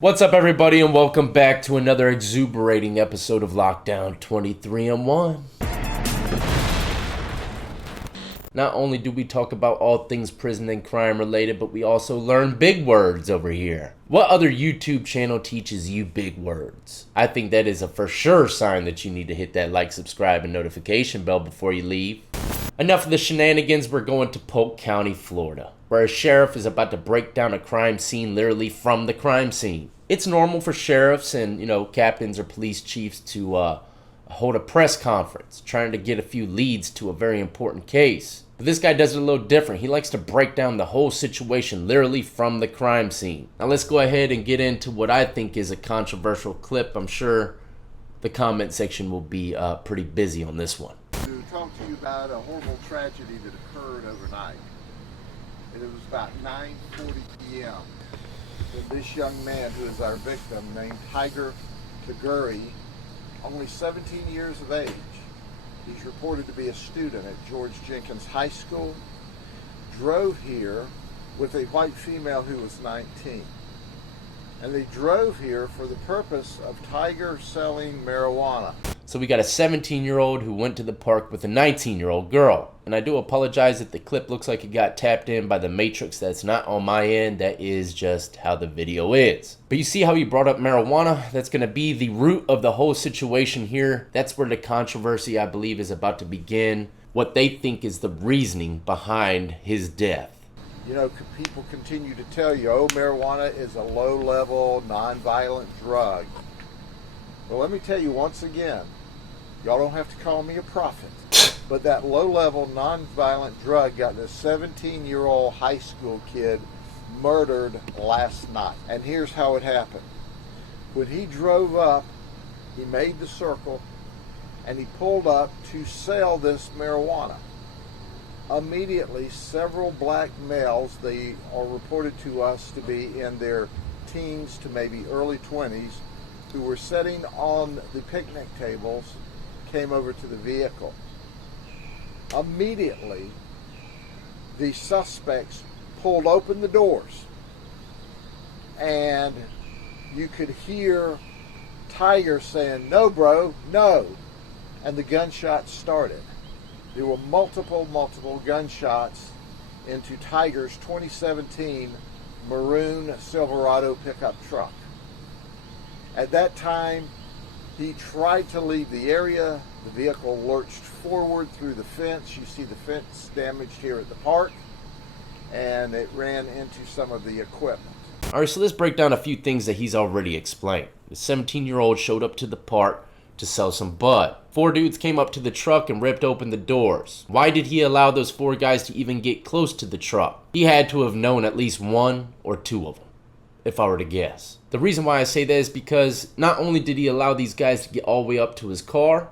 What's up, everybody, and welcome back to another exuberating episode of Lockdown 23-1. Not only do we talk about all things prison and crime related, but we also learn big words over here. What other YouTube channel teaches you big words? I think that is a for sure sign that you need to hit that like, subscribe, and notification bell before you leave. Enough of the shenanigans. We're going to Polk County, Florida, where a sheriff is about to break down a crime scene literally from the crime scene. It's normal for sheriffs and, captains or police chiefs to hold a press conference, trying to get a few leads to a very important case. But this guy does it a little different. He likes to break down the whole situation literally from the crime scene. Now let's go ahead and get into what I think is a controversial clip. I'm sure the comment section will be pretty busy on this one. To talk to you about a horrible tragedy that occurred overnight. And it was about 9:40 p.m. that this young man, who is our victim, named Tiger Taguri, only 17 years of age. He's reported to be a student at George Jenkins High School, drove here with a white female who was 19. And they drove here for the purpose of Tiger selling marijuana. So we got a 17-year-old who went to the park with a 19-year-old girl. And I do apologize if the clip looks like it got tapped in by the matrix. That's not on my end. That is just how the video is. But you see how he brought up marijuana? That's going to be the root of the whole situation here. That's where the controversy, I believe, is about to begin. What they think is the reasoning behind his death. People continue to tell you, oh, marijuana is a low-level, non-violent drug. Well, let me tell you once again, y'all don't have to call me a prophet, but that low-level, non-violent drug got this 17-year-old high school kid murdered last night. And here's how it happened. When he drove up, he made the circle, and he pulled up to sell this marijuana. Immediately, several black males, they are reported to us to be in their teens to maybe early 20s, who were sitting on the picnic tables, came over to the vehicle. Immediately, the suspects pulled open the doors, and you could hear Tiger saying, "No, bro, no," and the gunshots started. There were multiple gunshots into Tiger's 2017 maroon Silverado pickup truck. At that time, he tried to leave the area. The vehicle lurched forward through the fence. You see the fence damaged here at the park, and it ran into some of the equipment. All right, so let's break down a few things that he's already explained. The 17-year-old showed up to the park to sell some bud. 4 dudes came up to the truck and ripped open the doors. Why did he allow those 4 guys to even get close to the truck? He had to have known at least 1 or 2 of them, if I were to guess. The reason why I say that is because not only did he allow these guys to get all the way up to his car,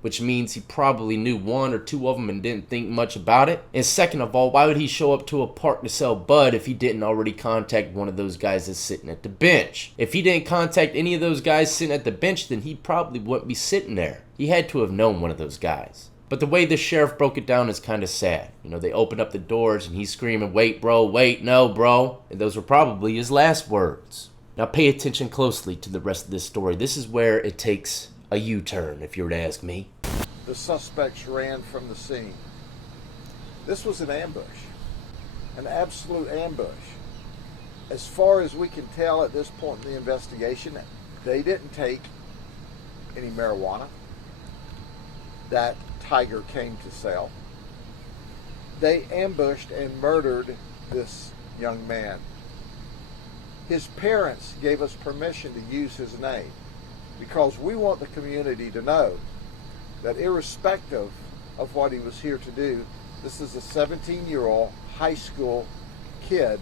which means he probably knew 1 or 2 of them and didn't think much about it. And second of all, why would he show up to a park to sell bud if he didn't already contact one of those guys that's sitting at the bench? If he didn't contact any of those guys sitting at the bench, then he probably wouldn't be sitting there. He had to have known one of those guys. But the way the sheriff broke it down is kind of sad. They opened up the doors and he's screaming, "Wait, bro, wait, no, bro." And those were probably his last words. Now pay attention closely to the rest of this story. This is where it takes a U-turn, if you were to ask me. The suspects ran from the scene. This was an ambush, an absolute ambush. As far as we can tell at this point in the investigation, they didn't take any marijuana that Tiger came to sell. They ambushed and murdered this young man. His parents gave us permission to use his name because we want the community to know that irrespective of what he was here to do, this is a 17-year-old high school kid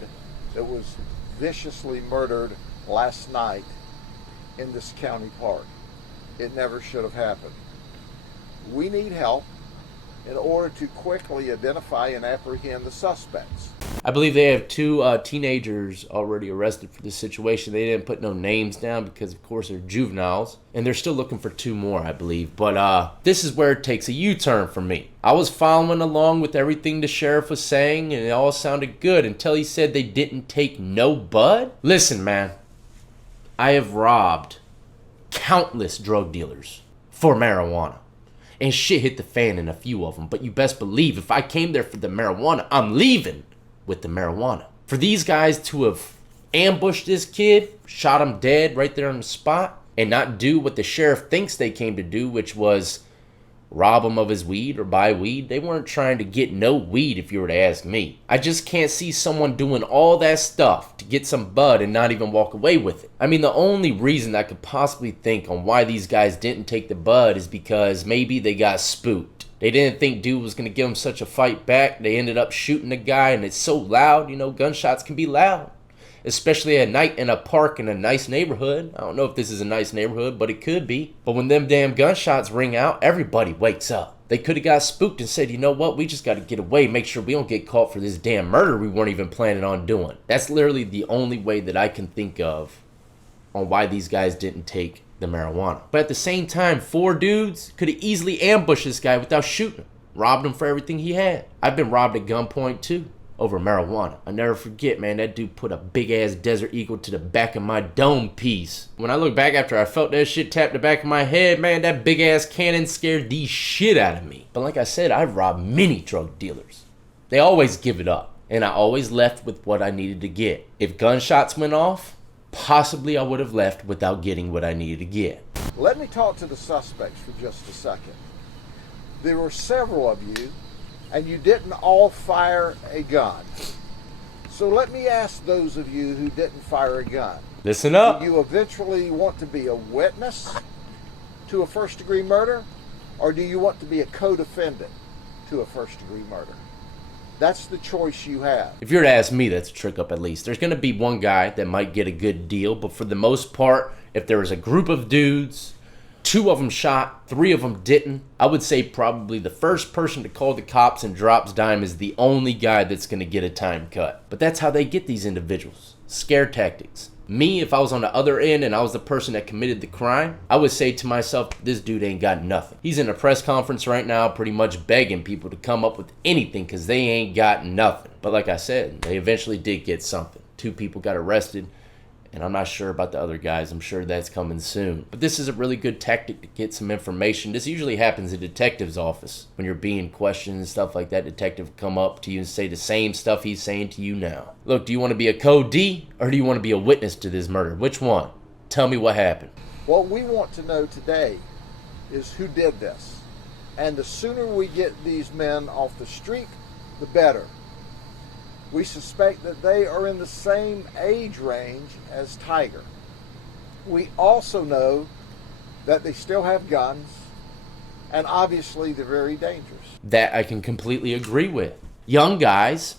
that was viciously murdered last night in this county park. It never should have happened. We need help in order to quickly identify and apprehend the suspects. I believe they have 2 teenagers already arrested for this situation. They didn't put no names down because, of course, they're juveniles. And they're still looking for 2 more, I believe. But this is where it takes a U-turn for me. I was following along with everything the sheriff was saying, and it all sounded good until he said they didn't take no bud. Listen, man. I have robbed countless drug dealers for marijuana. And shit hit the fan in a few of them. But you best believe if I came there for the marijuana, I'm leaving with the marijuana. For these guys to have ambushed this kid, shot him dead right there on the spot, and not do what the sheriff thinks they came to do, which was rob him of his weed or buy weed. They weren't trying to get no weed, if you were to ask me. I just can't see someone doing all that stuff to get some bud and not even walk away with it. I mean, the only reason I could possibly think on why these guys didn't take the bud is because maybe they got spooked. They didn't think dude was going to give them such a fight back. They ended up shooting the guy, and it's so loud. You know, gunshots can be loud, especially at night in a park in a nice neighborhood. I don't know if this is a nice neighborhood, but it could be. But when them damn gunshots ring out, everybody wakes up. They could have got spooked and said, you know what, we just got to get away, make sure we don't get caught for this damn murder we weren't even planning on doing. That's literally the only way that I can think of on why these guys didn't take the marijuana. But at the same time, 4 dudes could have easily ambushed this guy without shooting him, robbed him for everything he had. I've been robbed at gunpoint too, over marijuana. I never forget, man, that dude put a big ass Desert Eagle to the back of my dome piece. When I look back after I felt that shit tap the back of my head, man, that big ass cannon scared the shit out of me. But like I said, I've robbed many drug dealers. They always give it up, and I always left with what I needed to get. If gunshots went off, possibly I would have left without getting what I needed to get. Let me talk to the suspects for just a second. There were several of you, and you didn't all fire a gun. So let me ask those of you who didn't fire a gun. Listen up. Do you eventually want to be a witness to a first-degree murder, or do you want to be a co-defendant to a first-degree murder? That's the choice you have. If you were to ask me, that's a trick up at least. There's going to be one guy that might get a good deal, but for the most part, if there was a group of dudes, 2 of them shot, 3 of them didn't, I would say probably the first person to call the cops and drops dime is the only guy that's going to get a time cut. But that's how they get these individuals. Scare tactics. Me, if I was on the other end and I was the person that committed the crime, I would say to myself, this dude ain't got nothing. He's in a press conference right now pretty much begging people to come up with anything because they ain't got nothing. But like I said, they eventually did get something. 2 people got arrested, and I'm not sure about the other guys. I'm sure that's coming soon. But this is a really good tactic to get some information. This usually happens in a detective's office. When you're being questioned and stuff like that, detective will come up to you and say the same stuff he's saying to you now. Look, do you want to be a co-D or do you want to be a witness to this murder? Which one? Tell me what happened. What we want to know today is who did this. And the sooner we get these men off the street, the better. We suspect that they are in the same age range as Tiger. We also know that they still have guns, and obviously they're very dangerous. That I can completely agree with. Young guys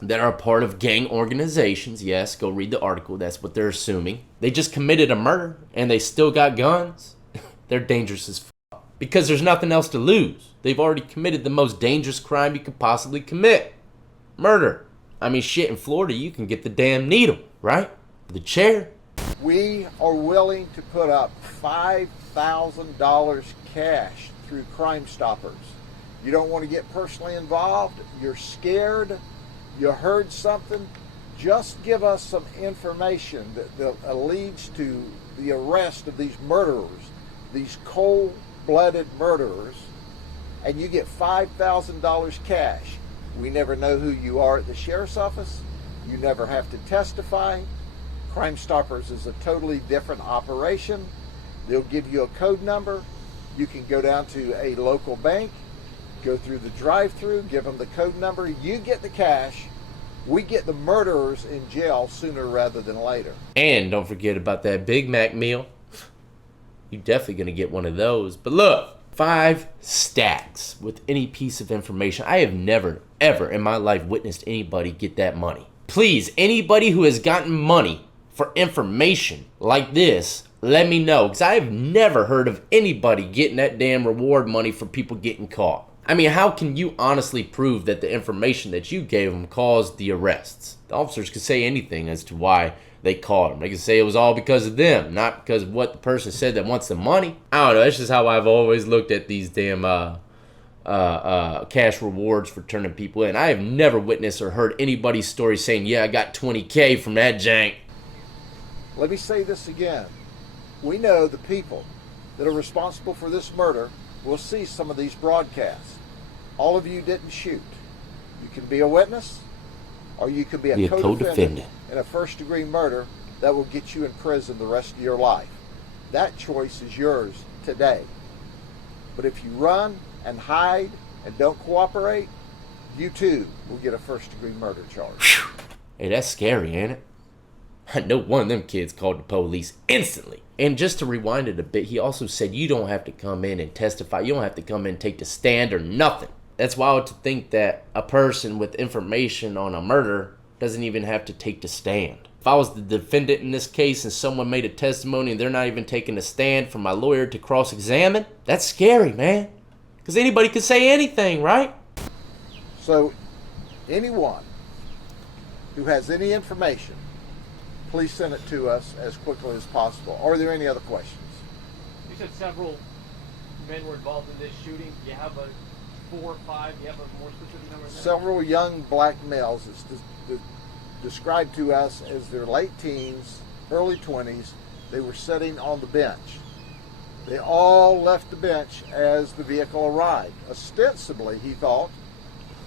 that are part of gang organizations, yes, go read the article, that's what they're assuming. They just committed a murder, and they still got guns. They're dangerous as fuck. Because there's nothing else to lose. They've already committed the most dangerous crime you could possibly commit. Murder. I mean, shit, in Florida, you can get the damn needle, right? The chair. We are willing to put up $5,000 cash through Crime Stoppers. You don't want to get personally involved, you're scared, you heard something, just give us some information that leads to the arrest of these murderers, these cold-blooded murderers, and you get $5,000 cash. We never know who you are at the sheriff's office. You never have to testify. Crime Stoppers is a totally different operation. They'll give you a code number. You can go down to a local bank, go through the drive-through, give them the code number. You get the cash. We get the murderers in jail sooner rather than later. And don't forget about that Big Mac meal. You're definitely going to get one of those. But look, 5 stacks with any piece of information. I have never, ever in my life witnessed anybody get that money. Please, anybody who has gotten money for information like this, let me know. Because I have never heard of anybody getting that damn reward money for people getting caught. I mean, how can you honestly prove that the information that you gave them caused the arrests? The officers could say anything as to why they caught them. They could say it was all because of them, not because of what the person said that wants the money. I don't know. That's just how I've always looked at these damn cash rewards for turning people in. I have never witnessed or heard anybody's story saying, yeah, I got 20K from that jank. Let me say this again. We know the people that are responsible for this murder will see some of these broadcasts. All of you didn't shoot. You can be a witness, or you could be a co-defendant in a first-degree murder that will get you in prison the rest of your life. That choice is yours today. But if you run and hide and don't cooperate, you too will get a first-degree murder charge. Hey, that's scary, ain't it? I know one of them kids called the police instantly. And just to rewind it a bit, he also said you don't have to come in and testify. You don't have to come in and take the stand or nothing. That's wild to think that a person with information on a murder doesn't even have to take the stand. If I was the defendant in this case and someone made a testimony and they're not even taking a stand for my lawyer to cross-examine, that's scary, man. Because anybody could say anything, right? So, anyone who has any information, please send it to us as quickly as possible. Are there any other questions? You said several men were involved in this shooting. Do you have a 4 or 5? Do you have a more specific number? Several young black males. It's described to us as their late teens, early 20s. They were sitting on the bench. They all left the bench as the vehicle arrived. Ostensibly, he thought,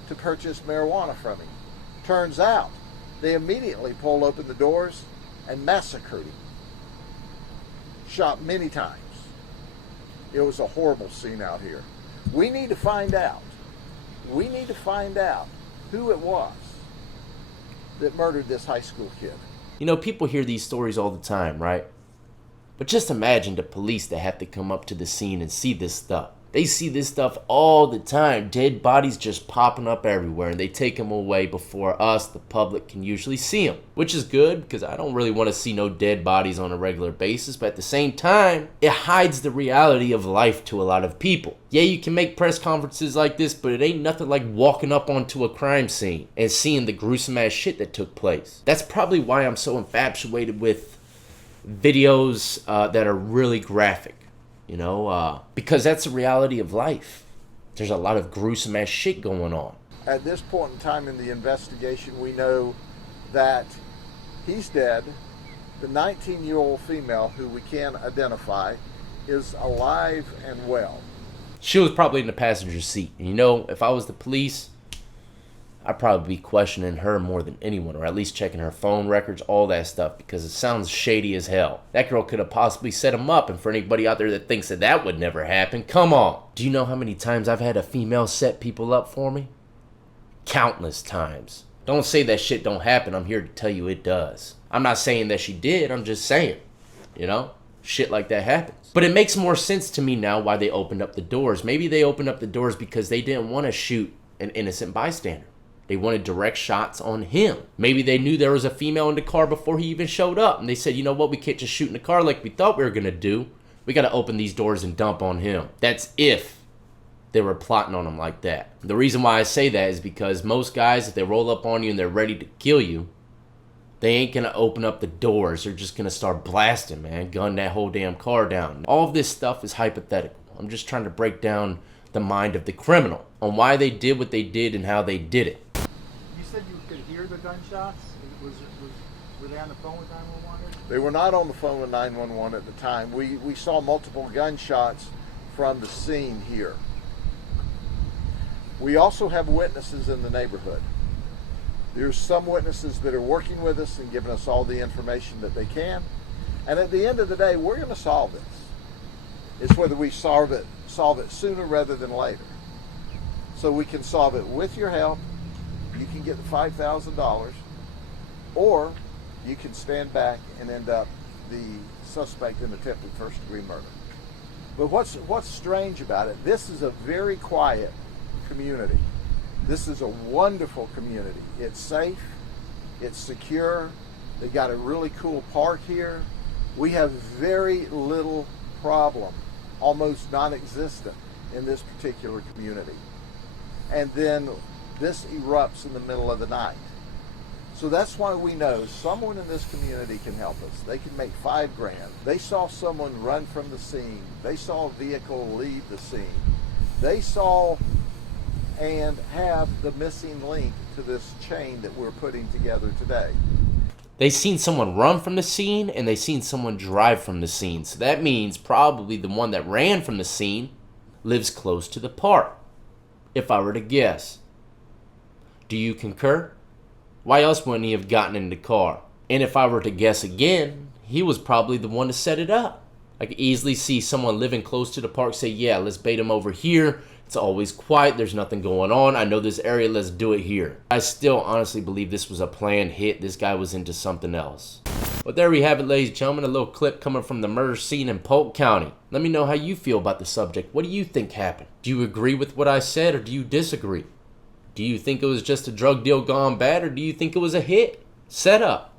to purchase marijuana from him. Turns out, they immediately pulled open the doors and massacred him. Shot many times. It was a horrible scene out here. We need to find out. We need to find out who it was that murdered this high school kid. You know, people hear these stories all the time, right? But just imagine the police that have to come up to the scene and see this stuff. They see this stuff all the time. Dead bodies just popping up everywhere, and they take them away before us, the public, can usually see them. Which is good, because I don't really want to see no dead bodies on a regular basis, but at the same time, it hides the reality of life to a lot of people. Yeah, you can make press conferences like this, but it ain't nothing like walking up onto a crime scene and seeing the gruesome ass shit that took place. That's probably why I'm so infatuated with videos that are really graphic. You know, because that's the reality of life. There's a lot of gruesome ass shit going on. At this point in time in the investigation, we know that he's dead. The 19-year-old female, who we can identify, is alive and well. She was probably in the passenger seat. And you know, if I was the police, I'd probably be questioning her more than anyone, or at least checking her phone records, all that stuff, because it sounds shady as hell. That girl could have possibly set him up, and for anybody out there that thinks that that would never happen, come on. Do you know how many times I've had a female set people up for me? Countless times. Don't say that shit don't happen. I'm here to tell you it does. I'm not saying that she did. I'm just saying, you know, shit like that happens. But it makes more sense to me now why they opened up the doors. Maybe they opened up the doors because they didn't want to shoot an innocent bystander. They wanted direct shots on him. Maybe they knew there was a female in the car before he even showed up. And they said, you know what, we can't just shoot in the car like we thought we were going to do. We got to open these doors and dump on him. That's if they were plotting on him like that. The reason why I say that is because most guys, if they roll up on you and they're ready to kill you, they ain't going to open up the doors. They're just going to start blasting, man. Gun that whole damn car down. All of this stuff is hypothetical. I'm just trying to break down the mind of the criminal on why they did what they did and how they did it. You said you could hear the gunshots? Were they on the phone with 911? They were not on the phone with 911 at the time. We saw multiple gunshots from the scene here. We also have witnesses in the neighborhood. There's some witnesses that are working with us and giving us all the information that they can. And at the end of the day, we're going to solve this. It's whether we solve it sooner rather than later. So we can solve it with your help. You can get the $5,000, or you can stand back and end up the suspect in attempted first-degree murder. But what's strange about it, this is a very quiet community. This is a wonderful community. It's safe, it's secure, they got a really cool park here. We have very little problem, almost non-existent, in this particular community. And then this erupts in the middle of the night. So that's why we know someone in this community can help us. They can make $5,000. They saw someone run from the scene. They saw a vehicle leave the scene. They saw and have the missing link to this chain that we're putting together today. They seen someone run from the scene, and they seen someone drive from the scene. So that means probably the one that ran from the scene lives close to the park, if I were to guess. Do you concur? Why else wouldn't he have gotten in the car? And if I were to guess again, he was probably the one to set it up. I could easily see someone living close to the park say, yeah, let's bait him over here. It's always quiet. There's nothing going on. I know this area. Let's do it here. I still honestly believe this was a planned hit. This guy was into something else. But there we have it, ladies and gentlemen. A little clip coming from the murder scene in Polk County. Let me know how you feel about the subject. What do you think happened? Do you agree with what I said, or do you disagree? Do you think it was just a drug deal gone bad, or do you think it was a hit? Set up.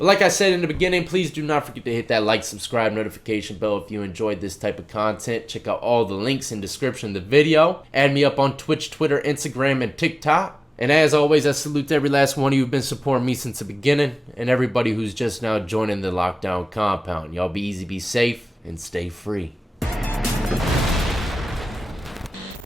But like I said in the beginning, please do not forget to hit that like, subscribe, notification bell if you enjoyed this type of content. Check out all the links in the description of the video. Add me up on Twitch, Twitter, Instagram, and TikTok. And as always, I salute every last one of you who've been supporting me since the beginning, and everybody who's just now joining the lockdown compound. Y'all be easy, be safe, and stay free.